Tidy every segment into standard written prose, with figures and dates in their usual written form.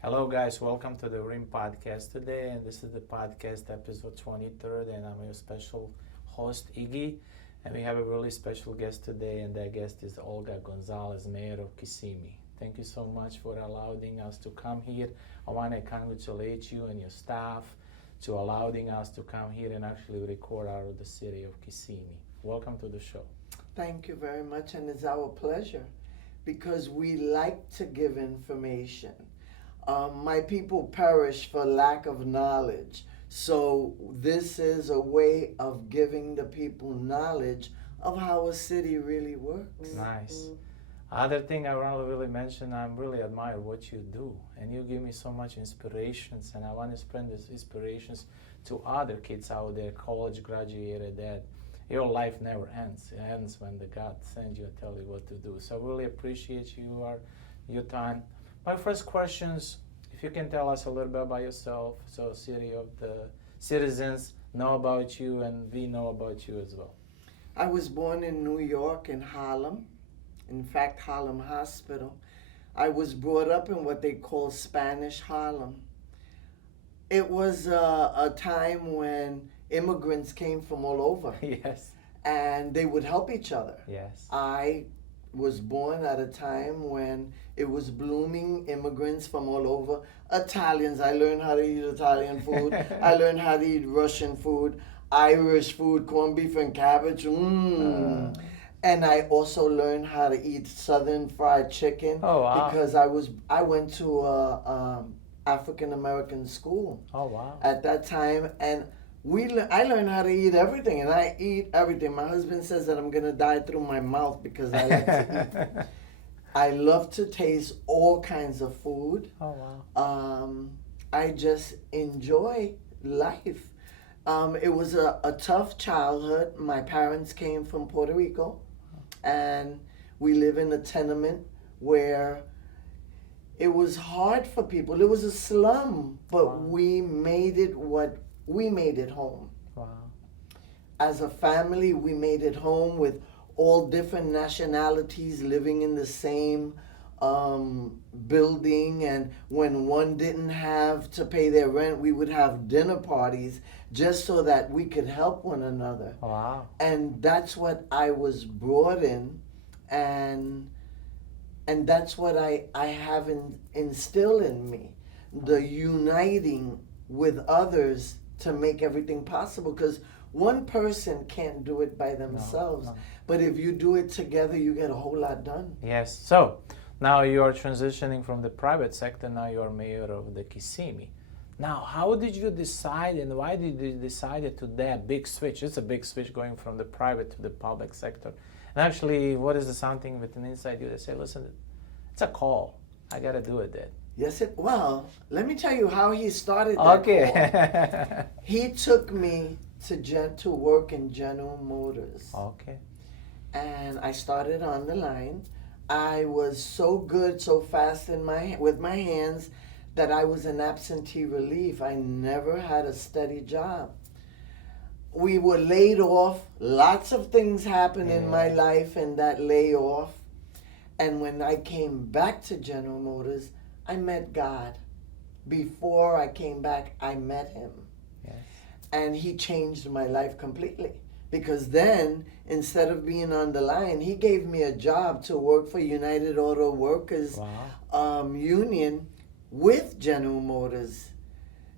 Hello guys, welcome to the Rimm-PODCAST today, and this is the podcast episode 23, and I'm your special host Iggy, and we have a really special guest today, and that guest is Olga Gonzalez, Mayor of Kissimmee. Thank you so much for allowing us to come here. I want to congratulate you and your staff to allowing us to come here and actually record out of the city of Kissimmee. Welcome to the show. Thank you very much, and it's our pleasure because we like to give information. My people perish for lack of knowledge. So this is a way of giving the people knowledge of how a city really works. Nice. Other thing I want to really mention, I really admire what you do, and you give me so much inspirations, and I want to spread these inspirations to other kids out there, college graduated, that your life never ends. It ends when the God sends you and tell you what to do. So I really appreciate your time. My first questions, if you can tell us a little bit about yourself, so city of the citizens know about you and we know about you as well. I was born in New York in Harlem, in fact, Harlem Hospital. I was brought up in what they call Spanish Harlem. It was a time when immigrants came from all over. Yes. And they would help each other. Yes. I was born at a time when it was blooming immigrants from all over. Italians, I learned how to eat Italian food. I learned how to eat Russian food, Irish food, corned beef and cabbage. And I also learned how to eat Southern fried chicken. Oh, wow. Because I went to a African American school. Oh, wow. At that time, and I learned how to eat everything, and I eat everything. My husband says that I'm gonna die through my mouth because I like to eat. I love to taste all kinds of food. Oh, wow. I just enjoy life. It was a tough childhood. My parents came from Puerto Rico, and we live in a tenement where it was hard for people. It was a slum, but Wow. we made it home. Wow. As a family, we made it home with all different nationalities living in the same building. And when one didn't have to pay their rent, we would have dinner parties just so that we could help one another. Wow. And that's what I was brought in, and that's what I have instilled in me, the uniting with others to make everything possible, because one person can't do it by themselves. No. But if you do it together, you get a whole lot done. Yes. So now you are transitioning from the private sector. Now you are mayor of the Kissimmee. Now, how did you decide, and why did you decide to that big switch? It's a big switch going from the private to the public sector. And actually, what is something within inside you that say, listen, it's a call. I got to do it then. Yes, well, let me tell you how he started that Okay. call. He took me to work in General Motors. Okay. And I started on the line. I was so good, so fast with my hands that I was an absentee relief. I never had a steady job. We were laid off. Lots of things happened in my life in that layoff. And when I came back to General Motors, I met God. Before I came back, I met him. Yes. And he changed my life completely. Because then, instead of being on the line, he gave me a job to work for United Auto Workers Union with General Motors.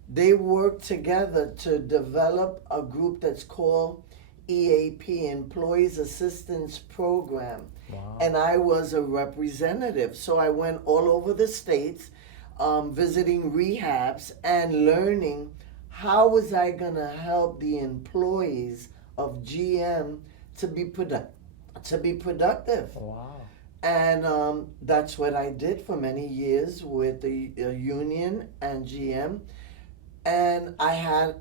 They worked together to develop a group that's called EAP, Employees Assistance Program. Wow. And I was a representative. So I went all over the states, visiting rehabs and learning how was I going to help the employees of GM to be productive. Wow. And that's what I did for many years with the union and GM. And I had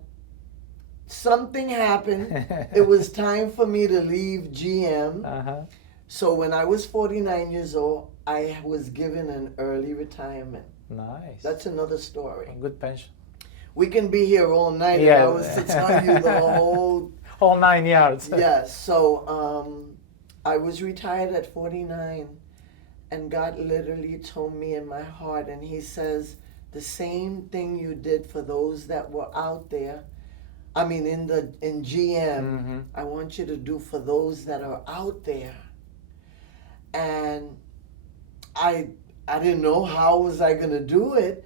something happen. It was time for me to leave GM. Uh-huh. So when I was 49 years old, I was given an early retirement. Nice. That's another story. A good pension. We can be here all night if I was to tell you the whole... Whole 9 yards. Yes. So I was retired at 49, and God literally told me in my heart, and he says, the same thing you did for those that were out there, I mean in GM, I want you to do for those that are out there. And I didn't know how was I going to do it,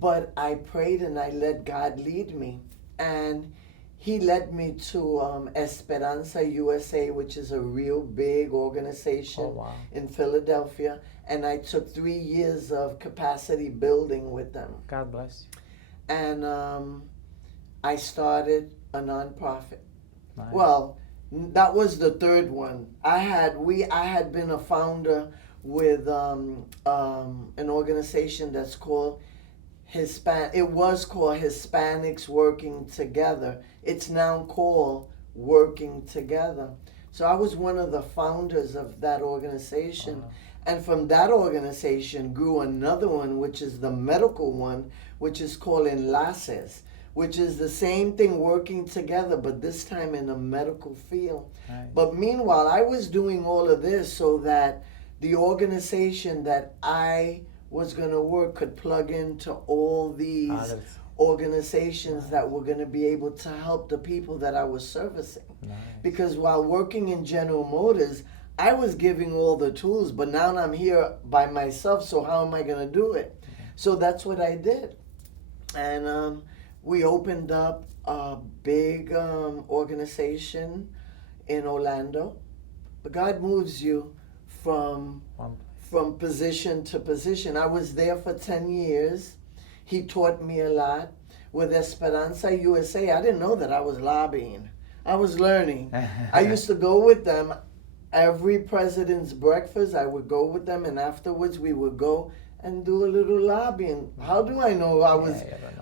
but I prayed and I let God lead me. And he led me to Esperanza USA, which is a real big organization in Philadelphia. And I took 3 years of capacity building with them. God bless you. And I started a nonprofit. Nice. Well, that was the third one. I had been a founder with an organization that's called It was called Hispanics Working Together. It's now called Working Together. So I was one of the founders of that organization. Wow. And from that organization grew another one, which is the medical one, which is called Enlaces, which is the same thing, working together, but this time in the medical field. Nice. But meanwhile, I was doing all of this so that the organization that I was going to work could plug into all these organizations that were going to be able to help the people that I was servicing. Nice. Because while working in General Motors, I was giving all the tools, but now I'm here by myself, so how am I going to do it? So that's what I did. And we opened up a big organization in Orlando. But God moves you from position to position. I was there for 10 years. He taught me a lot. With Esperanza USA, I didn't know that I was lobbying. I was learning. I used to go with them every president's breakfast. I would go with them, and afterwards we would go and do a little lobbying. How do I know?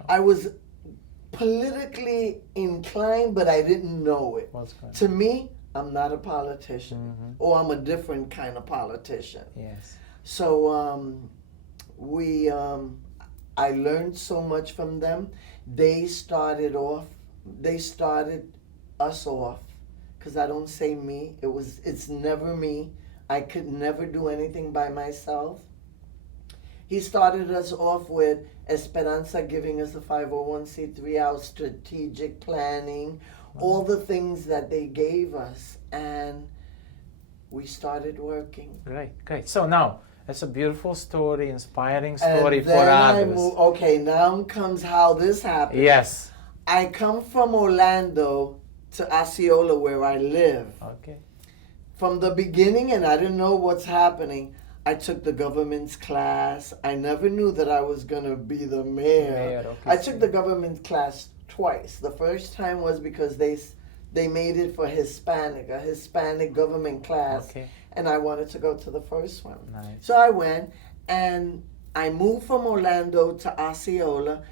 I was politically inclined, but I didn't know it. To me, I'm not a politician, or I'm a different kind of politician. Yes. So I learned so much from them. They started us off, because I don't say me. It's never me. I could never do anything by myself. He started us off with Esperanza giving us the 501c3, our strategic planning, all the things that they gave us, and we started working. Great. So now, it's a beautiful story, inspiring story for others. Okay, now comes how this happened. Yes. I come from Orlando to Osceola, where I live. Okay. From the beginning, and I didn't know what's happening, I took the government's class. I never knew that I was going to be the mayor. I took the government class twice. The first time was because they made it for a Hispanic government class. Okay. And I wanted to go to the first one. Nice. So I went, and I moved from Orlando to Osceola,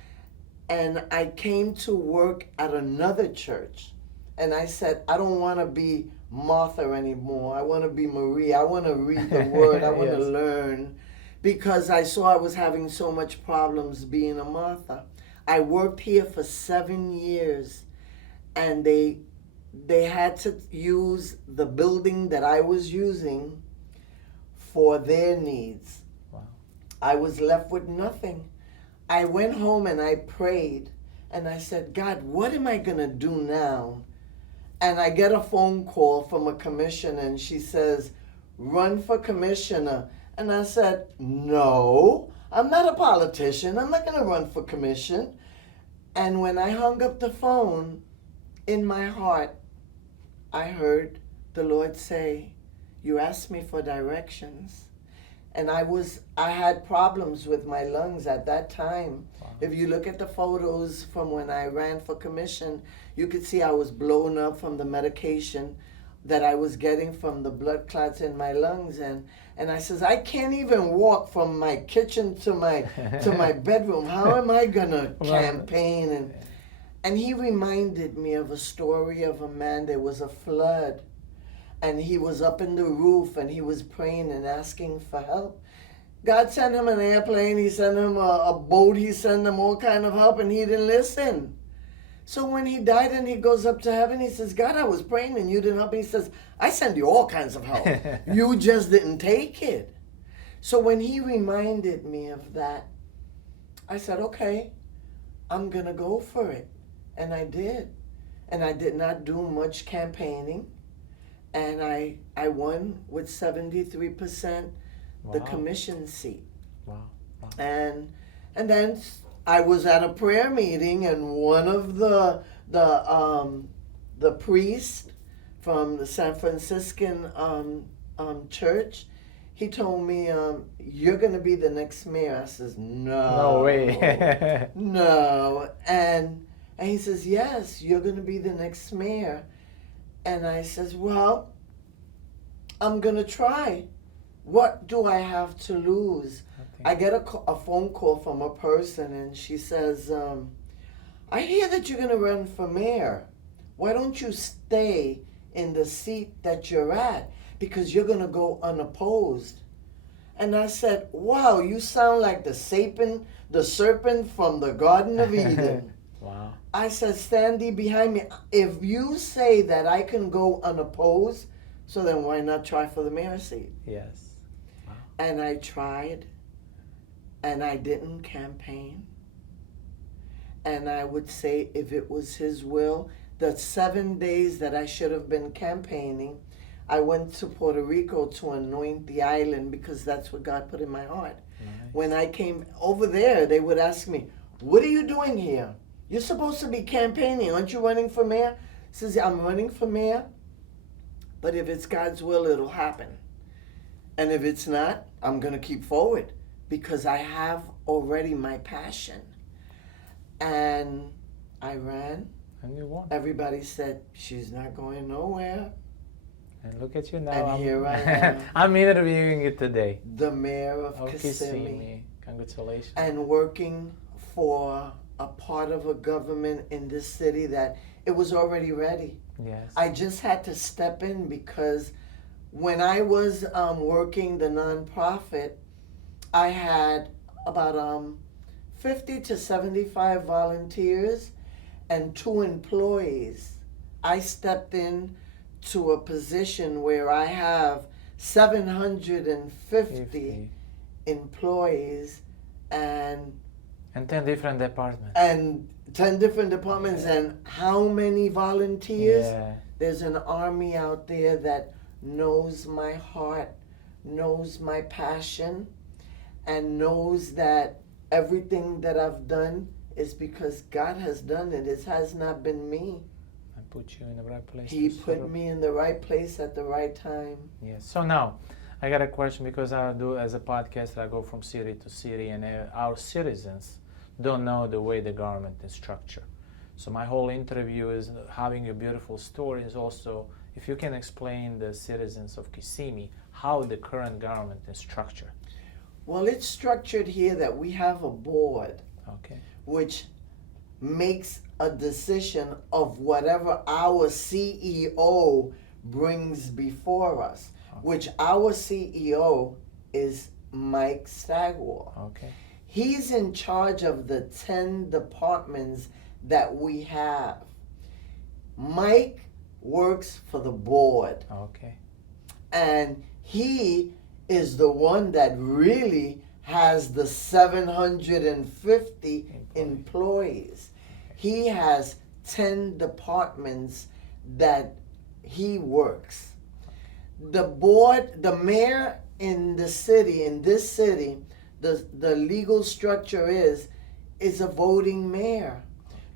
and I came to work at another church. And I said, I don't want to be Martha anymore. I want to be Marie. I want to read the word. I want to learn, because I saw I was having so much problems being a Martha. I worked here for 7 years, and they had to use the building that I was using for their needs. Wow. I was left with nothing. I went home and I prayed, and I said, God, what am I going to do now? And I get a phone call from a commissioner, and she says, run for commissioner. And I said, no, I'm not a politician. I'm not going to run for commission. And when I hung up the phone, in my heart, I heard the Lord say, you asked me for directions. And I had problems with my lungs at that time. Wow. If you look at the photos from when I ran for commission, you could see I was blown up from the medication that I was getting from the blood clots in my lungs. And I says, I can't even walk from my kitchen to my bedroom. How am I gonna campaign? And he reminded me of a story of a man. There was a flood, and he was up in the roof, and he was praying and asking for help. God sent him an airplane, he sent him a boat, he sent him all kind of help, and he didn't listen. So when he died and he goes up to heaven, he says, God, I was praying and you didn't help me. He says, I send you all kinds of help. You just didn't take it. So when he reminded me of that, I said, okay, I'm going to go for it. And I did. And I did not do much campaigning. And I won with 73% the Wow. commission seat. Wow. Wow. And then I was at a prayer meeting, and one of the priest from the San Franciscan church, he told me, "You're going to be the next mayor." I says, "No, No way. no." And he says, "Yes, you're going to be the next mayor." And I says, "Well, I'm going to try. What do I have to lose?" I get a phone call from a person, and she says, "I hear that you're going to run for mayor. Why don't you stay in the seat that you're at? Because you're going to go unopposed." And I said, "Wow, you sound like the serpent from the Garden of Eden." Wow. I said, "Sandy, behind me, if you say that I can go unopposed, so then why not try for the mayor seat?" Yes. Wow. And I tried, and I didn't campaign. And I would say, if it was his will, the 7 days that I should have been campaigning, I went to Puerto Rico to anoint the island, because that's what God put in my heart. Nice. When I came over there, they would ask me, "What are you doing here? You're supposed to be campaigning. Aren't you running for mayor?" I says, "I'm running for mayor, but if it's God's will, it'll happen. And if it's not, I'm going to keep forward, because I have already my passion." And I ran. And you won. Everybody said, "She's not going nowhere." And look at you now. And here I am. I'm interviewing you today. The mayor of Oh, Kissimmee. Congratulations. And working for a part of a government in this city that it was already ready. Yes. I just had to step in, because when I was working the nonprofit, I had about 50 to 75 volunteers and 2 employees. I stepped in to a position where I have 750 50. employees and 10 different departments. 10 different departments. Yeah. And how many volunteers? Yeah. There's an army out there that knows my heart, knows my passion, and knows that everything that I've done is because God has done it. It has not been me. I put you in the right place. He to put serve. me in the right place at the right time. Yes. So now, I got a question, because I do, as a podcaster, I go from city to city, and our citizens don't know the way the government is structured. So my whole interview is having a beautiful story. Is also, if you can explain the citizens of Kissimmee how the current government is structured. Well, it's structured here that we have a board Okay. which makes a decision of whatever our CEO brings before us, which our CEO is Mike Stagwell. Okay. He's in charge of the 10 departments that we have. Mike works for the board, Okay. and he is the one that really has the 750 employees. He has 10 departments that he works. The board, the mayor in the city, in this city, the legal structure is a voting mayor.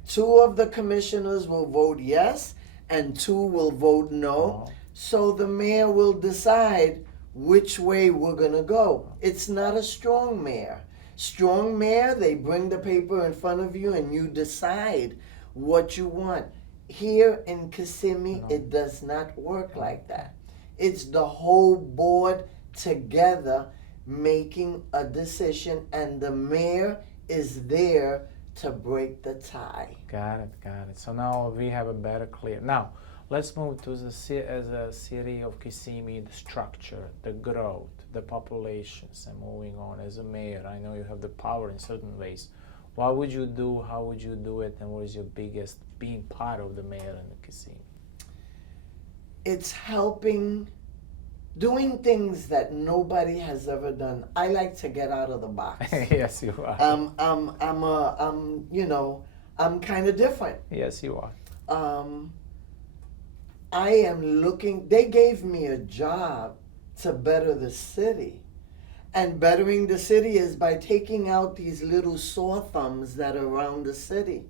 2 of the commissioners will vote yes, and 2 will vote no. So the mayor will decide which way we're going to go. It's not a strong mayor. Strong mayor, they bring the paper in front of you and you decide what you want. Here in Kissimmee, it does not work like that. It's the whole board together making a decision, and the mayor is there to break the tie. Got it. So now we have a better clear. Now, let's move to the as a city of Kissimmee, the structure, the growth, the populations, and moving on. As a mayor, I know you have the power in certain ways. What would you do? How would you do it? And what is your biggest being part of the mayor in Kissimmee? It's helping doing things that nobody has ever done. I like to get out of the box. Yes, you are. I'm kind of different. Yes, you are. I am looking, they gave me a job to better the city. And bettering the city is by taking out these little sore thumbs that are around the city,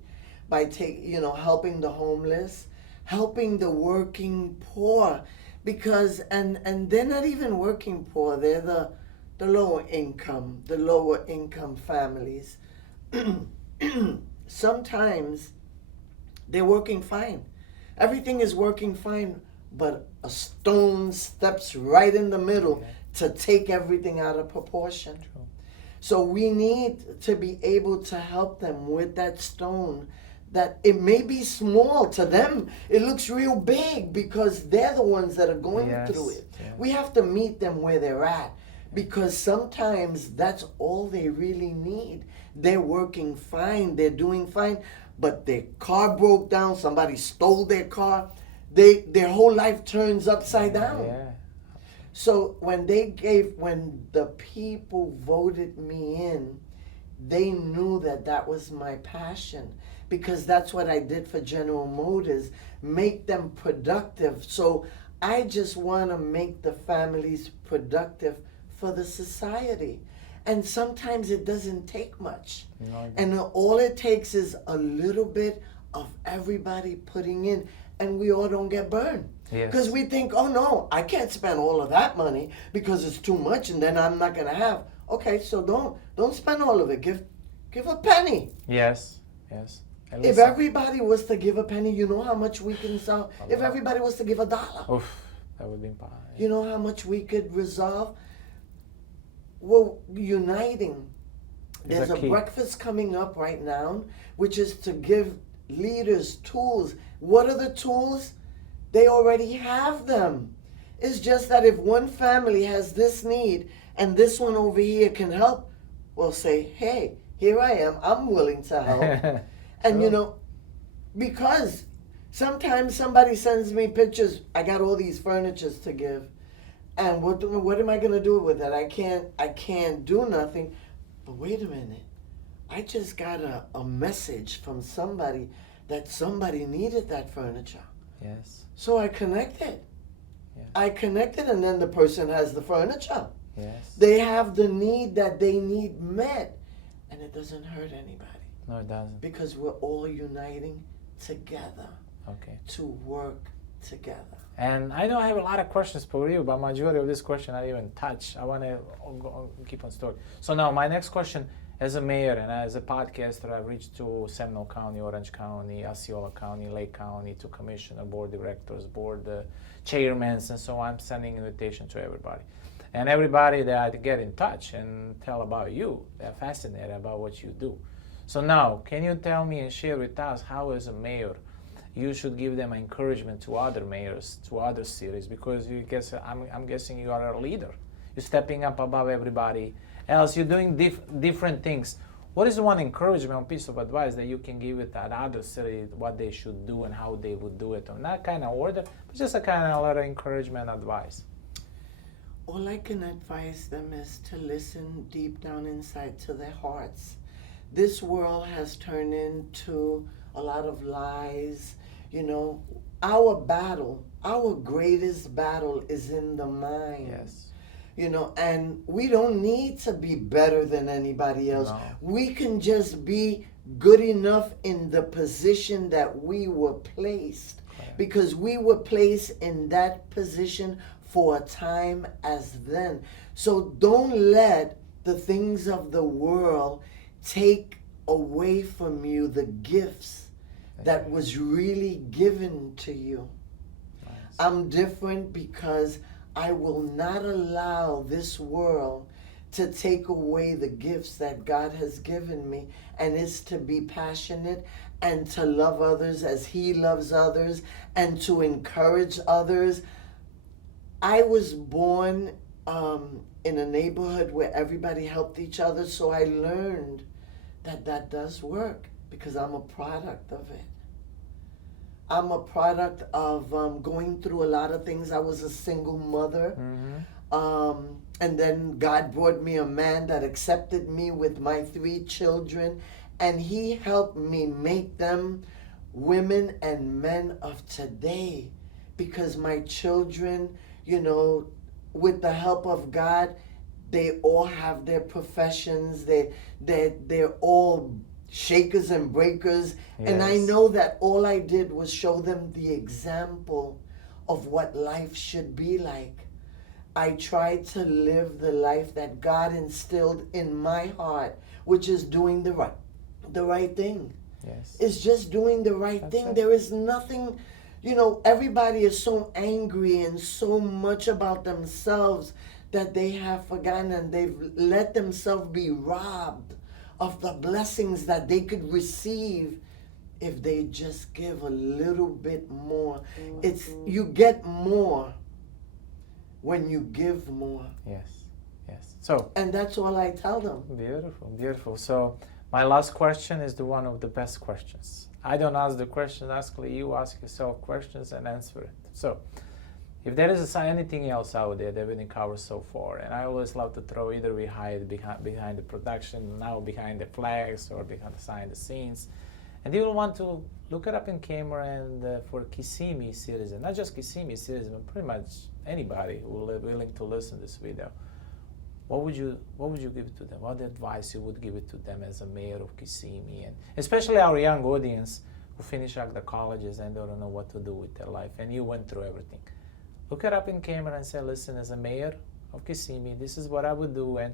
by helping the homeless, helping the working poor, because and they're not even working poor, they're the lower income families. Sometimes they're working fine. Everything is working fine, but a stone steps right in the middle to take everything out of proportion. True. So we need to be able to help them with that stone, that it may be small to them. It looks real big because they're the ones that are going through it. Yes. We have to meet them where they're at, because sometimes that's all they really need. They're working fine, they're doing fine, but their car broke down, somebody stole their car, their whole life turns upside down. Yeah. So when the people voted me in, they knew that was my passion, because that's what I did for General Motors, make them productive. So I just want to make the families productive for the society. And sometimes it doesn't take much. No, and all it takes is a little bit of everybody putting in, and we all don't get burned. Because we think, oh no, I can't spend all of that money because it's too much, and then I'm not gonna have. Okay, so don't spend all of it. Give a penny. Yes. If everybody was to give a penny, you know how much we can solve. If everybody was to give $1, that would be impossible. You know how much we could resolve. Well, uniting. There's a breakfast coming up right now, which is to give leaders tools. What are the tools? They already have them. It's just that if one family has this need and this one over here can help, we'll say, hey, here I am. I'm willing to help. And because sometimes somebody sends me pictures, I got all these furnitures to give. And what am I going to do with it? I can't do nothing. But wait a minute. I just got a message from somebody that somebody needed that furniture. Yes. So I connected. Yes. I connected, and then the person has the furniture. Yes. They have the need that they need met. And it doesn't hurt anybody. No, it doesn't. Because we're all uniting together. Okay. To work together. And I know I have a lot of questions for you, but majority of this question I didn't even touch. I want to keep on story. So now my next question, as a mayor and as a podcaster, I've reached to Seminole County, Orange County, Osceola County, Lake County, to commissioner, board directors, board chairmen, and so I'm sending invitation to everybody. And everybody that I get in touch and tell about you, they're fascinated about what you do. So now, can you tell me and share with us how, as a mayor, you should give them encouragement to other mayors, to other cities, because I'm guessing you are a leader. You're stepping up above everybody else. You're doing different things. What is one encouragement, piece of advice that you can give it at other cities, what they should do and how they would do it? On that kind of order, but just a kind of a lot of encouragement advice. All I can advise them is to listen deep down inside to their hearts. This world has turned into a lot of lies. Our greatest battle is in the mind. Yes. And we don't need to be better than anybody else. No. We can just be good enough in the position that we were placed. Correct. Because we were placed in that position for a time as then. So don't let the things of the world take away from you the gifts that was really given to you. Nice. I'm different because I will not allow this world to take away the gifts that God has given me, and it's to be passionate and to love others as He loves others and to encourage others. I was born in a neighborhood where everybody helped each other, so I learned that does work because I'm a product of it. I'm a product of going through a lot of things. I was a single mother. And then God brought me a man that accepted me with my 3 children. And he helped me make them women and men of today. Because my children, you know, with the help of God, they all have their professions. They're all shakers and breakers. Yes. And I know that all I did was show them the example of what life should be like. I tried to live the life that God instilled in my heart, which is doing the right thing. Yes. It's just doing the right thing. It. There is nothing, you know, everybody is so angry and so much about themselves that they have forgotten, and they've let themselves be robbed of the blessings that they could receive if they just give a little bit more. It's, you get more when you give more. Yes, yes. So, and that's all I tell them. Beautiful, beautiful. So my last question is the one of the best questions. I don't ask the question, actually you ask yourself questions and answer it. So if there is anything else out there that we didn't cover so far, and I always love to throw either behind the production, now behind the flags, or behind the scenes, and you will want to look it up in camera, and for Kissimmee citizen, not just Kissimmee citizen, but pretty much anybody who will be willing to listen to this video, what would you give to them? What advice you would give it to them as a mayor of Kissimmee, and especially our young audience who finish up the colleges and don't know what to do with their life, and you went through everything. Look it up in camera and say, listen, as a mayor of Kissimmee, this is what I would do, and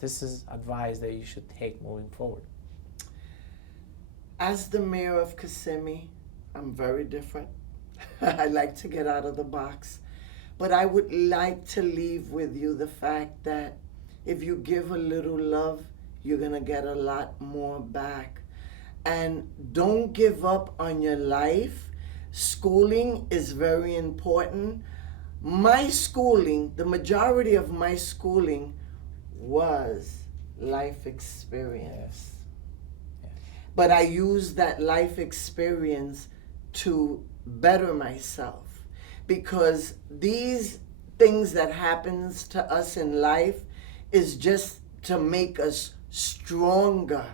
this is advice that you should take moving forward. As the mayor of Kissimmee, I'm very different. I like to get out of the box. But I would like to leave with you the fact that if you give a little love, you're going to get a lot more back. And don't give up on your life. Schooling is very important. My schooling, the majority of my schooling was life experience. Yes. But I used that life experience to better myself, because these things that happens to us in life is just to make us stronger.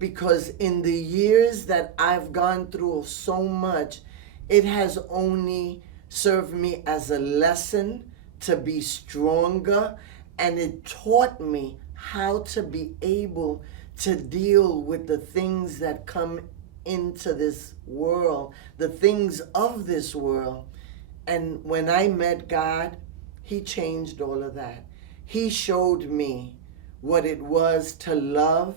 Because in the years that I've gone through so much, it has only served me as a lesson to be stronger, and it taught me how to be able to deal with the things that come into this world, the things of this world. And when I met God, He changed all of that. He showed me what it was to love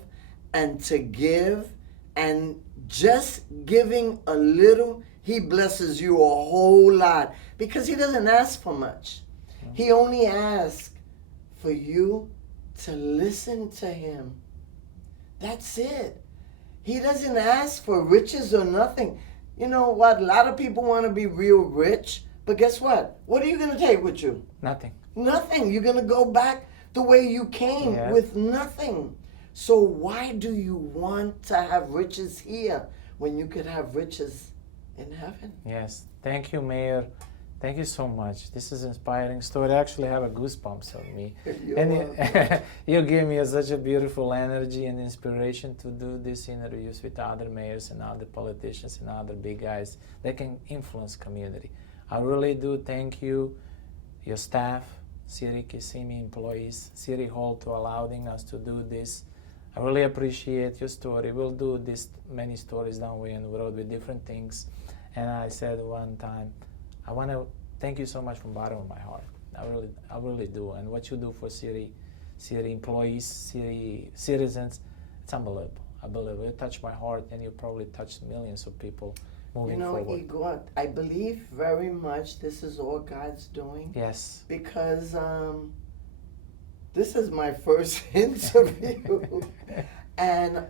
and to give, and just giving a little, He blesses you a whole lot, because He doesn't ask for much. He only asks for you to listen to Him. That's it. He doesn't ask for riches or nothing. You know what? A lot of people want to be real rich, but guess what? What are you going to take with you? Nothing. Nothing. You're going to go back the way you came, with nothing. So why do you want to have riches here when you could have riches in heaven? Yes. Thank you, Mayor. Thank you so much. This is an inspiring story. I actually have a goosebumps on me. You give me such a beautiful energy and inspiration to do these interviews with other mayors and other politicians and other big guys that can influence community. I really do thank you, your staff, City Kissimmee employees, City Hall, to allowing us to do this. I really appreciate your story. We'll do this many stories down the way on the road with different things. And I said one time, I want to thank you so much from the bottom of my heart. I really do. And what you do for city employees, city citizens, it's unbelievable. I believe it touched my heart, and you probably touched millions of people moving forward. Igor, I believe very much this is all God's doing. Yes. Because this is my first interview, and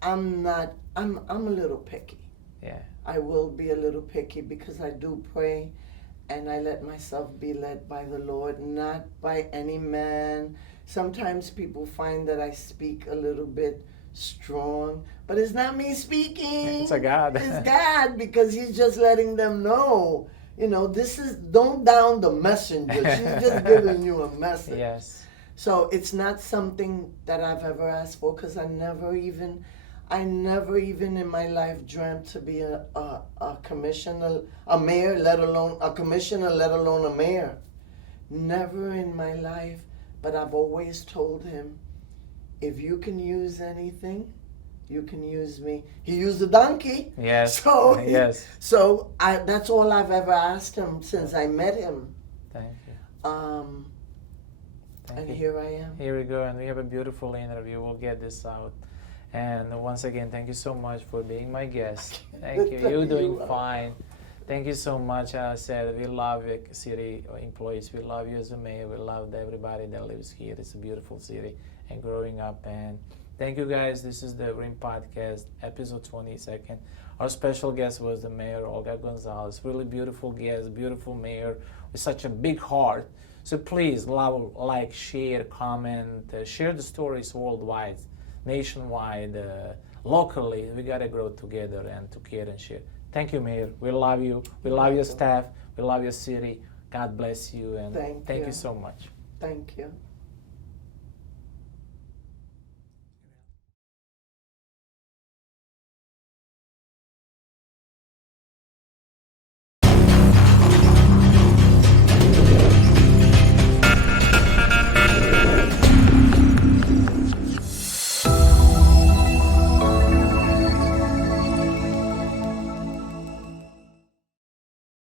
I'm a little picky. Yeah. I will be a little picky, because I do pray and I let myself be led by the Lord, not by any man. Sometimes people find that I speak a little bit strong. But it's not me speaking. It's a God. It's God, because He's just letting them know, this is, don't down the messenger. She's just giving you a message. Yes. So it's not something that I've ever asked for, because I never even in my life dreamt to be a commissioner, a mayor, let alone a commissioner, let alone a mayor. Never in my life. But I've always told Him, if you can use anything, you can use me. He used a donkey. Yes. So yes. So that's all I've ever asked Him since I met Him. Thank you. And here I am. Here we go, and we have a beautiful interview. We'll get this out. And once again, thank you so much for being my guest. Thank you. You're doing fine. Thank you so much. I said we love the city employees. We love you as a mayor. We love everybody that lives here. It's a beautiful city and growing up. And thank you guys. This is the Rimm-PODCAST, episode 22nd. Our special guest was the Mayor Olga Gonzalez. Really beautiful guest, beautiful mayor with such a big heart. So please love, like, share, comment, share the stories worldwide, nationwide, locally. We gotta grow together and to care and share. Thank you, Mayor. We love you. We love your staff. We love your city. God bless you, and thank you so much. Thank you.